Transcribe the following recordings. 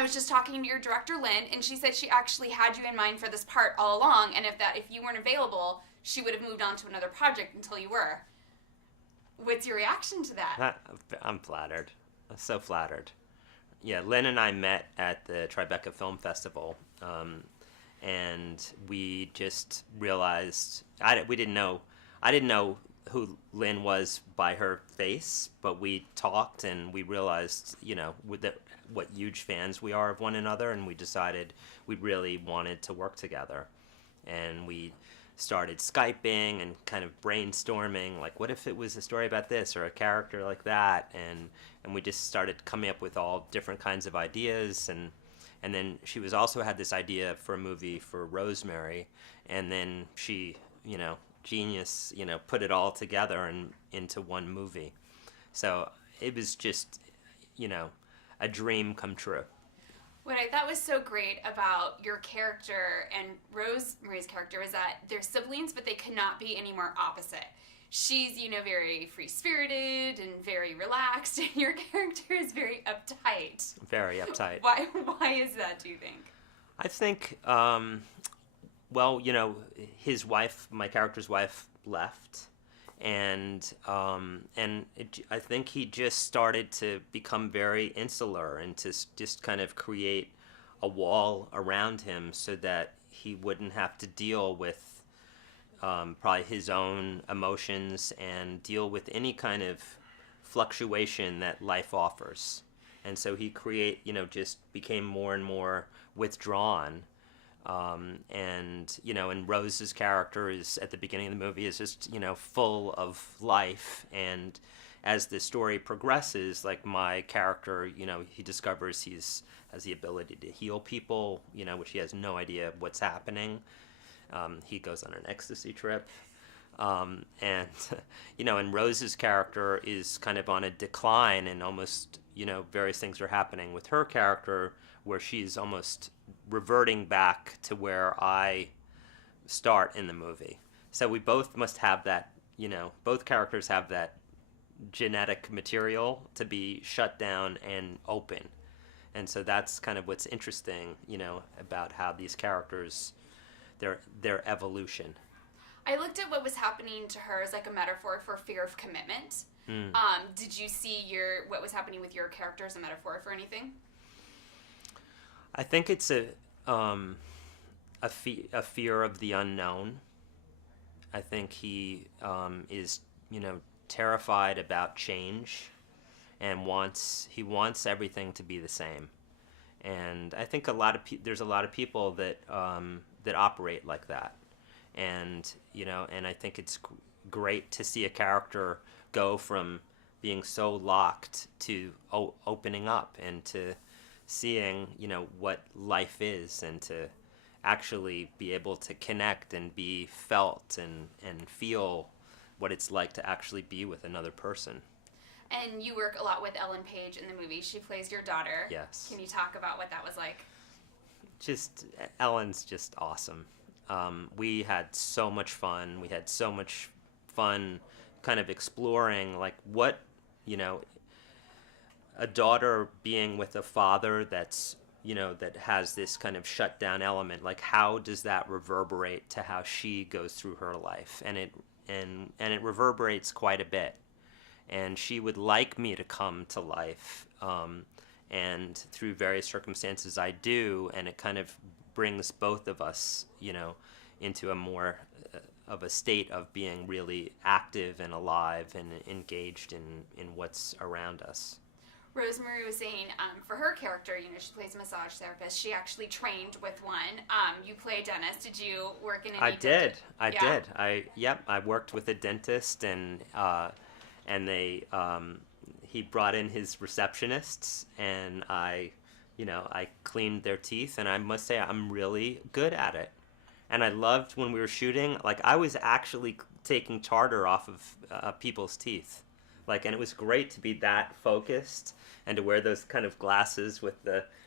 I was just talking to your director, Lynn, and she said she actually had you in mind for this part all along, and if you weren't available, she would have moved on to another project until you were. What's your reaction to that? I'm flattered. I'm so flattered. Yeah, Lynn and I met at the Tribeca Film Festival, and we just realized we didn't know. I didn't know who Lynn was by her face, but we talked and we realized, what huge fans we are of one another, and we decided we really wanted to work together, and we started Skyping and kind of brainstorming, like, what if it was a story about this or a character like that, and we just started coming up with all different kinds of ideas, and then she also had this idea for a movie for Rosemarie, and then she, genius, put it all together and into one movie. So it was just, a dream come true. What I thought was so great about your character and Rosemarie's character was that they're siblings, but they could not be any more opposite. She's, very free-spirited and very relaxed, and your character is very uptight. Very uptight. Why is that, do you think? I think, well, his wife, my character's wife, left, and I think he just started to become very insular and to just kind of create a wall around him so that he wouldn't have to deal with probably his own emotions and deal with any kind of fluctuation that life offers. And so he just became more and more withdrawn. And Rose's character is at the beginning of the movie is just, full of life. And as the story progresses, like my character, he discovers has the ability to heal people, which he has no idea what's happening. He goes on an ecstasy trip. And Rose's character is kind of on a decline, and almost, various things are happening with her character where she's almost reverting back to where I start in the movie. So we both must have that, both characters have that genetic material to be shut down and open. And so that's kind of what's interesting, about how these characters, their evolution. I looked at what was happening to her as like a metaphor for fear of commitment. Did you see what was happening with your character as a metaphor for anything? I think it's a fear of the unknown. I think he is, terrified about change, and wants everything to be the same. And I think there's a lot of people that operate like that. And and I think it's great to see a character go from being so locked to opening up and to seeing, what life is, and to actually be able to connect and be felt and feel what it's like to actually be with another person. And you work a lot with Ellen Page in the movie. She plays your daughter. Yes. Can you talk about what that was like? Ellen's just awesome. We had so much fun. We had so much fun kind of exploring, like, what, a daughter being with a father that's, that has this kind of shut down element, like, how does that reverberate to how she goes through her life? And it reverberates quite a bit. And she would like me to come to life, and through various circumstances I do, and it kind of brings both of us, into a more of a state of being really active and alive and engaged in what's around us. Rosemarie was saying, for her character, she plays a massage therapist. She actually trained with one. You play a dentist. Did you work in any? I did. I worked with a dentist, and they he brought in his receptionists, and I cleaned their teeth, and I must say I'm really good at it. And I loved when we were shooting, like, I was actually taking tartar off of people's teeth. Like, and it was great to be that focused and to wear those kind of glasses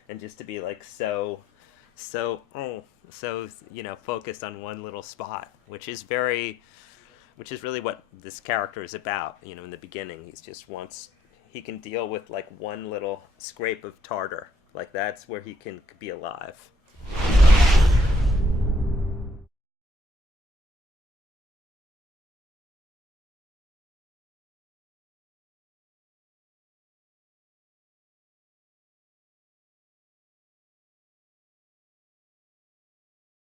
and just to be like so focused on one little spot, which is really what this character is about. In the beginning, he can deal with like one little scrape of tartar, Like, that's where he can be alive.